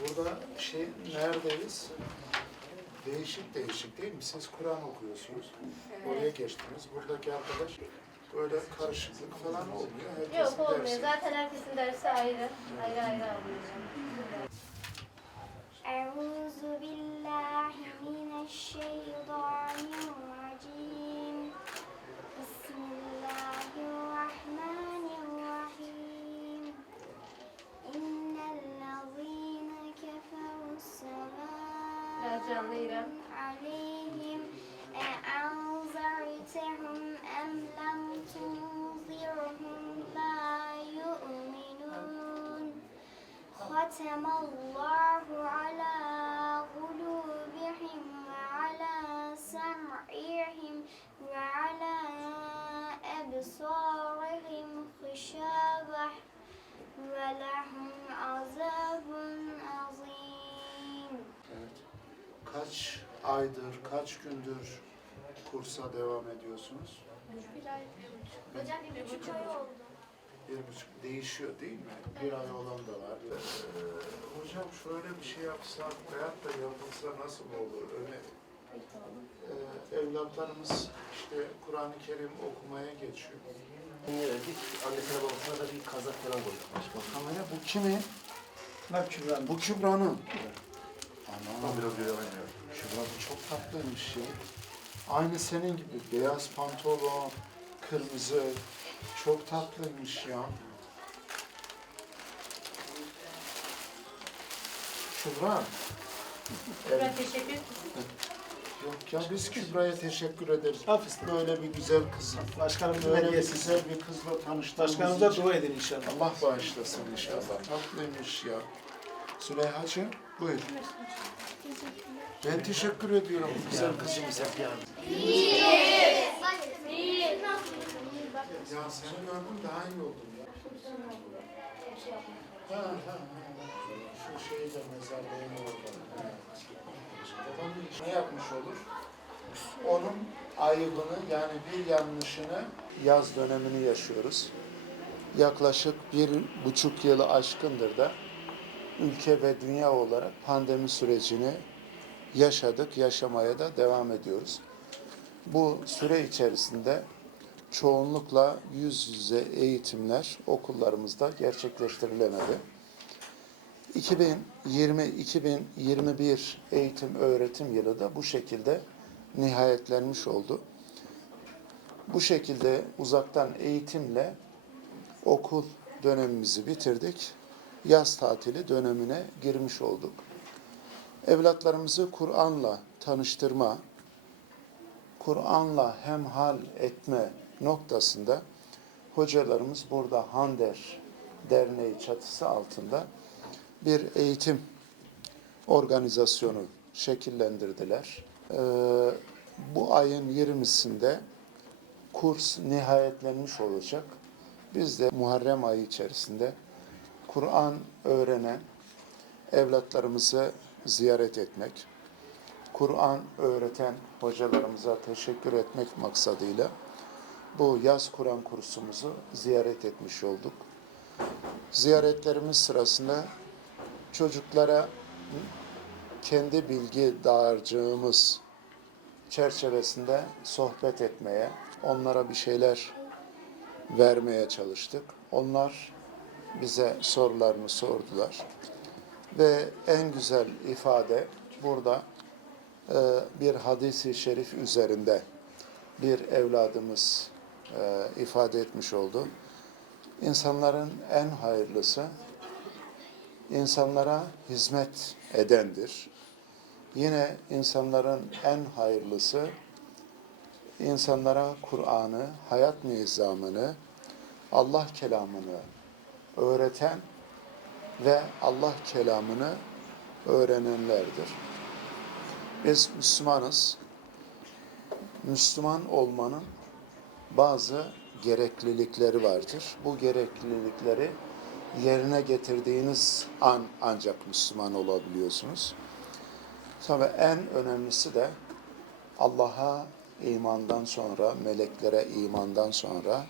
Burada şey neredeyiz? Değişik değişik değil mi? Siz Kur'an okuyorsunuz. Oraya geçtiniz. Buradaki arkadaş böyle karışıklık falan olmuyor. Herkesin Yok olmuyor. dersi. Zaten herkesin dersi ayrı. Ayrı ayrı alıyor. canlı سواء İrem. عليهم أأنذرتهم أم لم تنذرهم لا يؤمنون ختم الله على Kaç aydır, kaç gündür kursa devam ediyorsunuz? Hocam bir buçuk ay oldu. Bir buçuk değişiyor değil mi? Bir ay olan da var. Ee, hocam şöyle bir şey yapsak veyahut da yapılsa nasıl olur? Öyle ee, evlatlarımız işte Kur'an-ı Kerim okumaya geçiyor. Verdik? Annesine babasına da bir kazak falan koyduk bu kimin? Ne Kübra? Bu Kübra'nın. Ana. biraz bir bu çok tatlıymış ya. Aynı senin gibi beyaz pantolon, kırmızı. Çok tatlıymış ya. Kübra. Ben teşekkür Yok ya biz Kübra'ya teşekkür ederiz. Hafız. Böyle bir güzel kız. Başkanımız Böyle bir güzel bir kızla tanıştığımız Başkanımıza dua edin inşallah. Allah bağışlasın inşallah. Tatlıymış ya. Süleyhacığım buyur. Ben teşekkür ediyorum güzel kızımıza. Ya seni gördüm daha iyi oldum ya. Ha, ha, ha. Şu şeyi de mezarlığın orada. Babam ne yapmış olur? Onun ayıbını yani bir yanlışını yaz dönemini yaşıyoruz. Yaklaşık bir buçuk yılı aşkındır da ülke ve dünya olarak pandemi sürecini yaşadık, yaşamaya da devam ediyoruz. Bu süre içerisinde çoğunlukla yüz yüze eğitimler okullarımızda gerçekleştirilemedi. 2020-2021 eğitim öğretim yılı da bu şekilde nihayetlenmiş oldu. Bu şekilde uzaktan eğitimle okul dönemimizi bitirdik. Yaz tatili dönemine girmiş olduk. Evlatlarımızı Kur'an'la tanıştırma, Kur'an'la hemhal etme noktasında hocalarımız burada Hander Derneği çatısı altında bir eğitim organizasyonu şekillendirdiler. Ee, bu ayın 20'sinde kurs nihayetlenmiş olacak. Biz de Muharrem ayı içerisinde Kur'an öğrenen evlatlarımızı ziyaret etmek, Kur'an öğreten hocalarımıza teşekkür etmek maksadıyla bu yaz Kur'an kursumuzu ziyaret etmiş olduk. Ziyaretlerimiz sırasında çocuklara kendi bilgi dağarcığımız çerçevesinde sohbet etmeye, onlara bir şeyler vermeye çalıştık. Onlar bize sorularını sordular. Ve en güzel ifade burada e, bir hadisi şerif üzerinde bir evladımız e, ifade etmiş oldu. İnsanların en hayırlısı insanlara hizmet edendir. Yine insanların en hayırlısı insanlara Kur'an'ı, hayat nizamını, Allah kelamını öğreten ve Allah kelamını öğrenenlerdir. Biz Müslümanız. Müslüman olmanın bazı gereklilikleri vardır. Bu gereklilikleri yerine getirdiğiniz an ancak Müslüman olabiliyorsunuz. Tabii en önemlisi de Allah'a imandan sonra, meleklere imandan sonra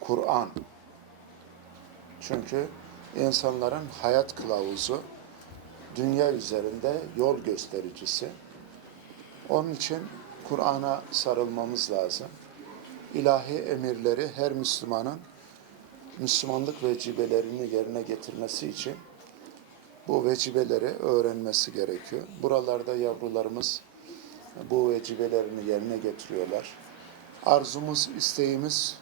Kur'an. Çünkü insanların hayat kılavuzu dünya üzerinde yol göstericisi. Onun için Kur'an'a sarılmamız lazım. İlahi emirleri her Müslümanın Müslümanlık vecibelerini yerine getirmesi için bu vecibeleri öğrenmesi gerekiyor. Buralarda yavrularımız bu vecibelerini yerine getiriyorlar. Arzumuz, isteğimiz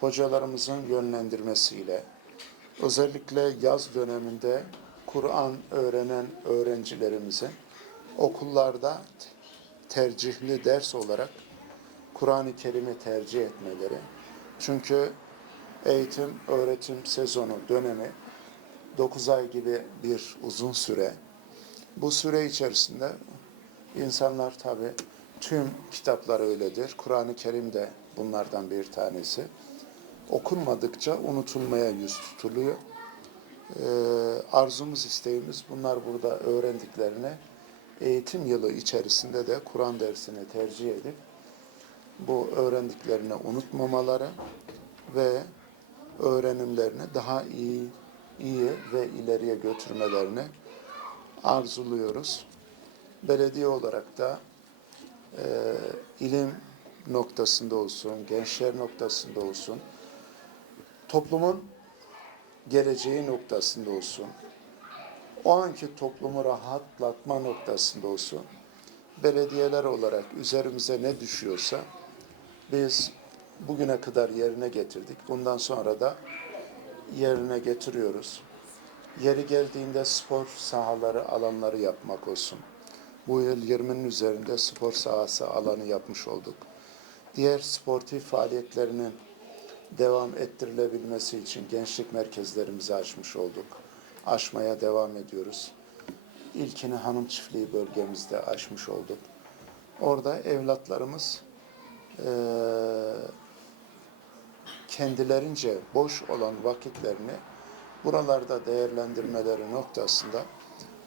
hocalarımızın yönlendirmesiyle, özellikle yaz döneminde Kur'an öğrenen öğrencilerimizin okullarda tercihli ders olarak Kur'an-ı Kerim'i tercih etmeleri. Çünkü eğitim, öğretim sezonu dönemi 9 ay gibi bir uzun süre. Bu süre içerisinde insanlar tabi tüm kitaplar öyledir. Kur'an-ı Kerim de bunlardan bir tanesi. Okunmadıkça unutulmaya yüz tutuluyor. Ee, arzumuz, isteğimiz bunlar burada öğrendiklerini eğitim yılı içerisinde de Kur'an dersini tercih edip bu öğrendiklerini unutmamaları ve öğrenimlerini daha iyi iyi ve ileriye götürmelerini arzuluyoruz. Belediye olarak da e, ilim noktasında olsun, gençler noktasında olsun, toplumun geleceği noktasında olsun, o anki toplumu rahatlatma noktasında olsun, belediyeler olarak üzerimize ne düşüyorsa biz bugüne kadar yerine getirdik. Bundan sonra da yerine getiriyoruz. Yeri geldiğinde spor sahaları, alanları yapmak olsun. Bu yıl 20'nin üzerinde spor sahası alanı yapmış olduk. Diğer sportif faaliyetlerinin devam ettirilebilmesi için gençlik merkezlerimizi açmış olduk. Açmaya devam ediyoruz. İlkini hanım çiftliği bölgemizde açmış olduk. Orada evlatlarımız eee kendilerince boş olan vakitlerini buralarda değerlendirmeleri noktasında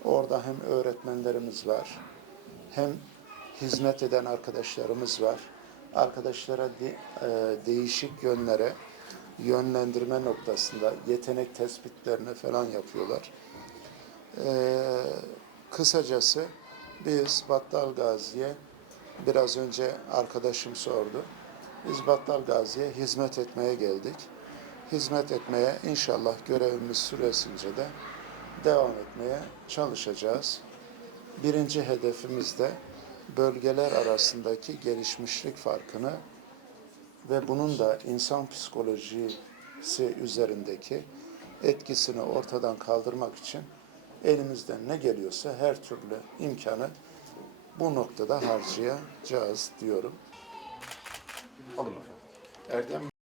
orada hem öğretmenlerimiz var hem hizmet eden arkadaşlarımız var. Arkadaşlara de- e, değişik yönlere yönlendirme noktasında yetenek tespitlerini falan yapıyorlar. E, kısacası biz Battal Gazi'ye biraz önce arkadaşım sordu. Biz Battal Gazi'ye hizmet etmeye geldik. Hizmet etmeye inşallah görevimiz süresince de devam etmeye çalışacağız. Birinci hedefimiz de bölgeler arasındaki gelişmişlik farkını ve bunun da insan psikolojisi üzerindeki etkisini ortadan kaldırmak için elimizden ne geliyorsa her türlü imkanı bu noktada harcayacağız diyorum. Alın bakalım. Erdem